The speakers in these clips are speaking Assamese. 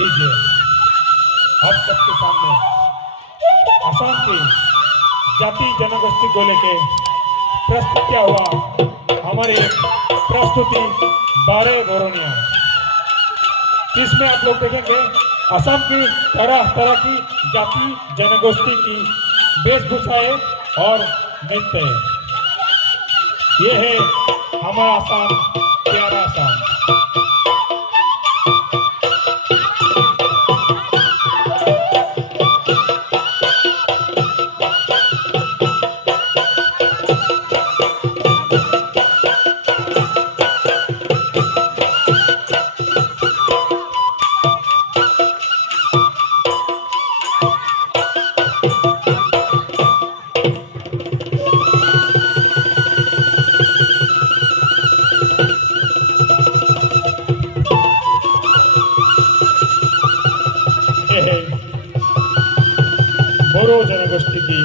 लीजिए आप सबके सामने असम की जाति जनगोष्ठी को लेके प्रस्तुत किया हुआ हमारी प्रस्तुति 12 गौरवनिया, जिसमें आप लोग देखेंगे असम की तरह तरह की जाति जनगोष्ठी की वेशभूषाएं और नृत्य। ये है हमारा असम, प्यारा असम। ये है बोरो जनगोष्ठी की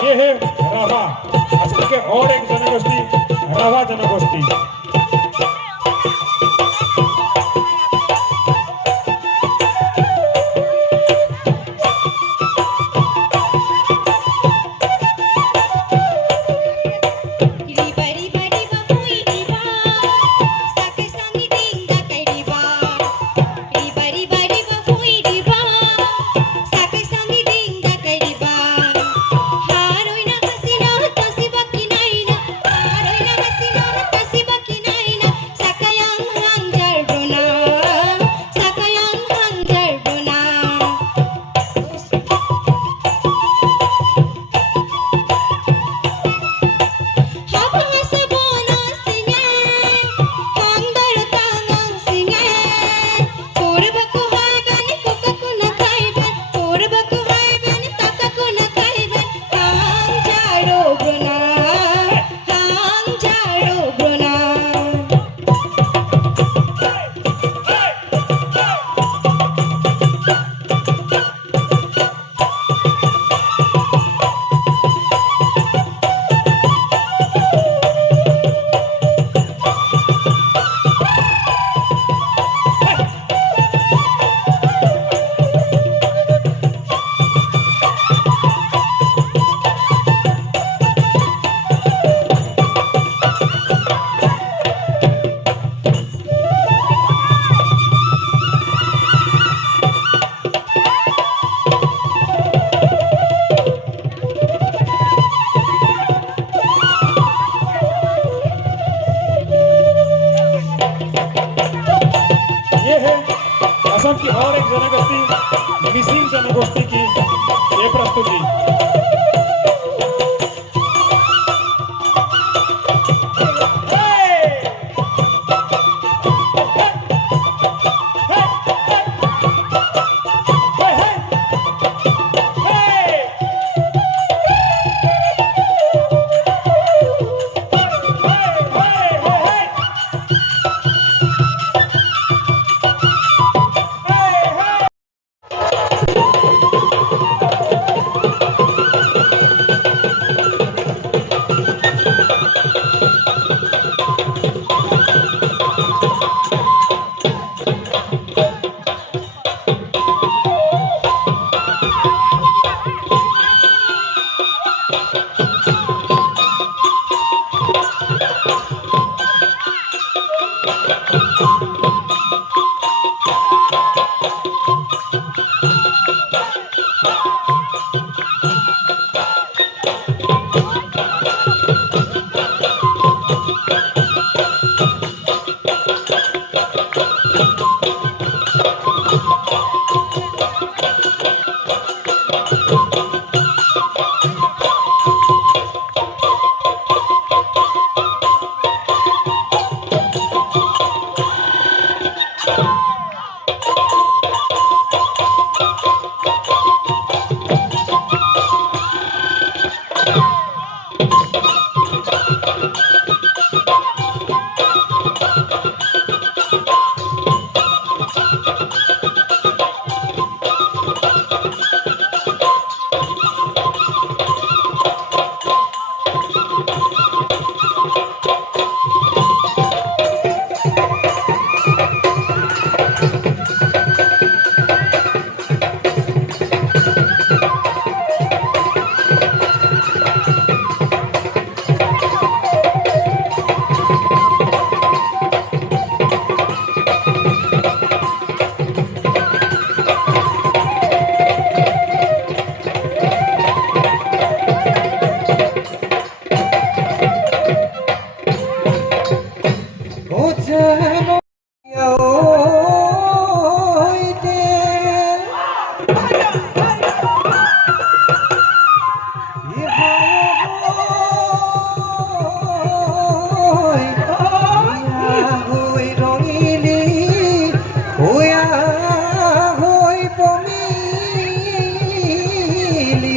ये है राभा, असम के और एक जनगोष्ठी राभा जनगोष्ठी। असम की और एक जनगोष्ठी मिसिंग जनगोष्ठी की ये प्रस्तुति।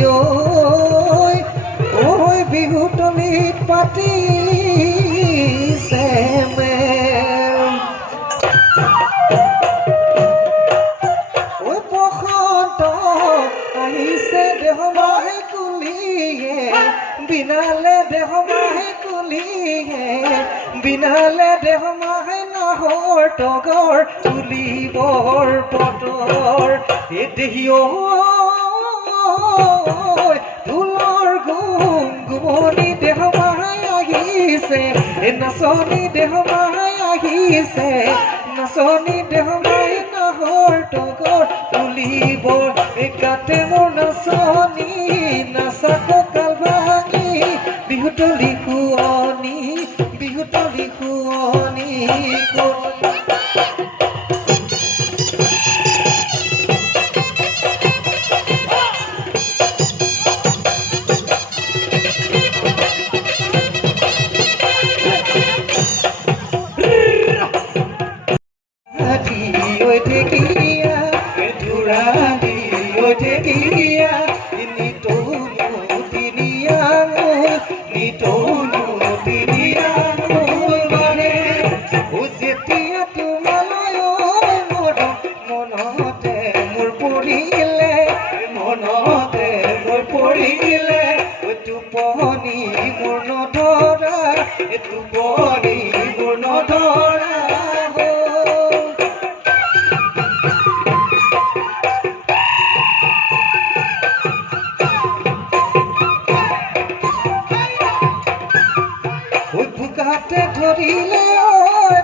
ঐ বিহুতলিত পাতিছে মেল ঐ বসন্ত আহিছে দেহ মাহে কুলিয়ে বিনালে দেহ মাহে কুলিয়ে বিনালে দেহ মাহে নাহৰ তগৰ তুলিবৰ পতৰ এ দেহি ঢোলৰ গুমগুমনি দেহ মাহে আহিছে এ নাচনি দেহ মাহে আহিছে নাচনি দেহ মাহে নাহৰ তগৰ তুলিবৰ একাতে মোৰ নাচনি নাচা কঁকাল ভাঙি বিহুতলি শুৱনি ঐ ঢেকীয়া ধুৰা দি ঐ ঢেকীয়া নিতৌ তিনি আঙুল মানে যেতিয়া তোমালৈ মনতে মোৰ পৰিলে টোপনি মোৰ নধৰা টোপনি মোৰ নধৰা বুকাতে ধৰিলে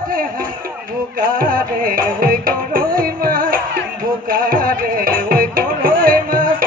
দেহা বুকাৰে গৰৈ মাছ বুকাৰে গৰৈ মাছ